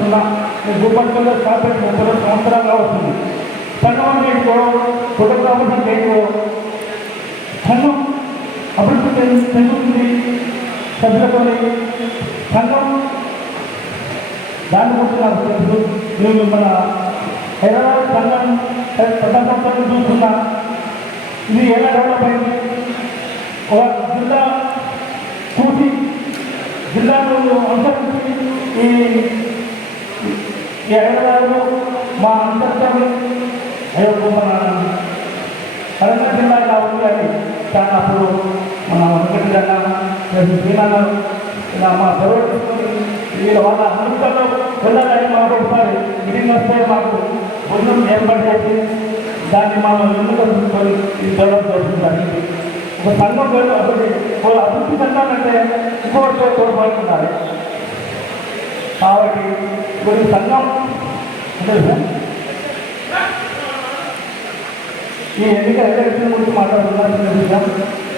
చెప్తున్నా. నేను భూపతిలో స్టార్ట్ పెట్టి 30 సంవత్సరాలుగా వస్తుంది. సంఘం ఏంటో ఫోటోగ్రాఫర్స్ ఏంటో సంఘం అభివృద్ధి చెందుతుంది. సభ్యులతో సంఘం దాని గురించి నాకు తెలుసు. నేను మన హైదరాబాద్ సంఘం ప్రజాసంస్థలు చూస్తున్నా. ఇది ఎలా డెవలప్ అయింది? ఒక జిల్లా చూసి జిల్లాను అనుసరించి ఈ హైదరాబాద్లో మా అంతర్జాతీయ మన కరీంనగర్ జిల్లా ఇలా ఉంది అని చాలా అప్పుడు మన వెంకట శ్రీనాథ్ ఇలా మా గౌరవ తీసుకొని వీళ్ళ వాళ్ళ అనుమతుల్లో వెళ్ళాలని మాకు ఒకసారి మీటింగ్ వస్తే మాకు భోజనం ఏర్పాటు చేసి దాన్ని మనం ఎన్నికలు తీసుకొని డెవలప్ చేయడం జరిగింది. ఒక సంఘం పేరు ఒకటి అభివృద్ధి చెందాలంటే ఇంకోటితో తోడ్పడుతున్నారు. కాబట్టి కొన్ని సంఘం అంటే ఈ ఎలక్షన్ గురించి మాట్లాడుతున్నారు విషయం.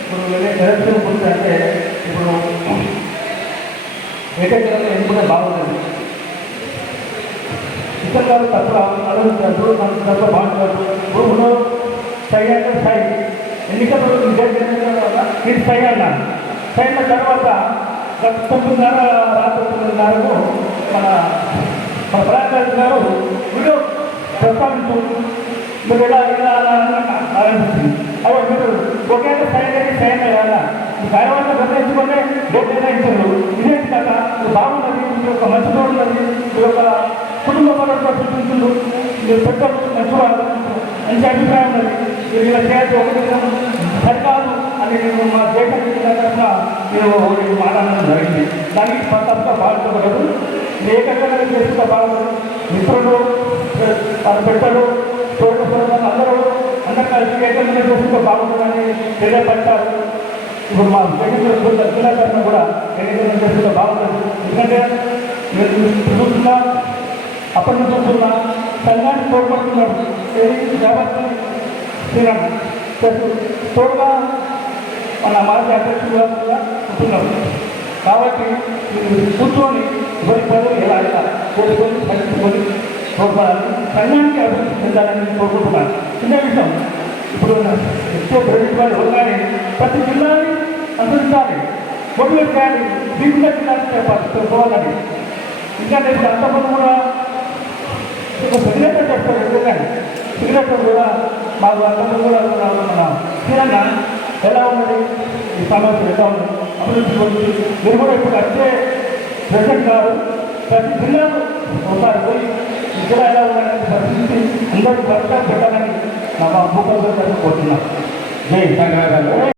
ఇప్పుడు ఎలక్షన్ గురించి అంటే ఇప్పుడు ఏకగ్రంగా ఎన్నుకునే బాగుంటుంది. ఇతర గారు తక్కువ ఆలోచించారు, మన తక్కువ బాగుంటారు. ఇప్పుడు సై అంటే సై ఎన్నికలు ఇది సై అన్నాను. సై అయిన తర్వాత 9:30 రాత్రి 9:30కు మన ప్రయాణ్ గారు వీడియో ప్రస్తావించు మీరు ఇలా ఇలా ఆరంభించింది. అవి మీరు ఒకే సైన్ కదా ఈ కార్యవర్గం నిర్ణయించుకుంటే రేపు నిర్ణయించారు. ఇదేంటి కదా బాగున్నది, మీ యొక్క మంచి ఉన్నది, మీ యొక్క కుటుంబ పరంగా చూపించు, మీరు పెట్టడం మంచివాళ్ళు మంచి అభిప్రాయం ఉన్నది, మీరు ఇలా చేయాల్సి ఒకటి సరికాదు అని నేను మా దేశం తరఫున నేను మాట్లాడడం జరిగింది. దానికి తప్పగా బాధించకూడదు. ఏకంగా చేసుకుంటే బాగుంటుంది. మిత్రులు పెట్టరు అందరూ కలిసి ఏకంగా చేసుకుంటే బాగుంటుందని తెలియపరిచారు. ఇప్పుడు మా జిల్లా తరఫున కూడా ఏకంగా చేసుకుంటే బాగుంటుంది. ఎందుకంటే మీరు చూస్తున్నా అప్పటి నుంచి చూస్తున్నా సంఘాన్ని తోడ్పడుతున్నారు. కాబట్టి తోడుగా మన మాజీ అధ్యక్షులుగా కూడా ఉంటున్నారు. కాబట్టి మీరు కూర్చొని ఎవరి పనులు ఎలా చేసుకొని పంచుకొని తోడ్పడాలి, సంఘానికి అభివృద్ధి చెందాలని కోరుకుంటున్నాను. చిన్న విషయం, ఇప్పుడు ఎక్కువ ప్రైవేట్ వాళ్ళు ఎవరు ప్రతి జిల్లాని అనుసరించాలి, మోటివేట్ చేయాలి. దీంట్లో జిల్లాకి పోవాలని. ఇంకా నేను అంతమంది కూడా సిగ్నేచర్ చేస్తారు. ఎందుకంటే సిగ్నేచర్ కూడా మాకు అంతమంది కూడా మన స్థిరంగా ఎలా ఉన్నది, ఈ సమస్య ఎలా ఉంది, అభివృద్ధి గురించి మీరు కూడా ఇప్పుడు వచ్చే ప్రెసిడెంట్ గారు ప్రతి జిల్లాకు ఒకసారి పోయి ఈ జిల్లా ఎలా ఉండాలని పరిస్థితి అందరికీ పరిష్కారం పెట్టాలని మా భూపతి కోరుతున్నాను. జై సంఘాలు.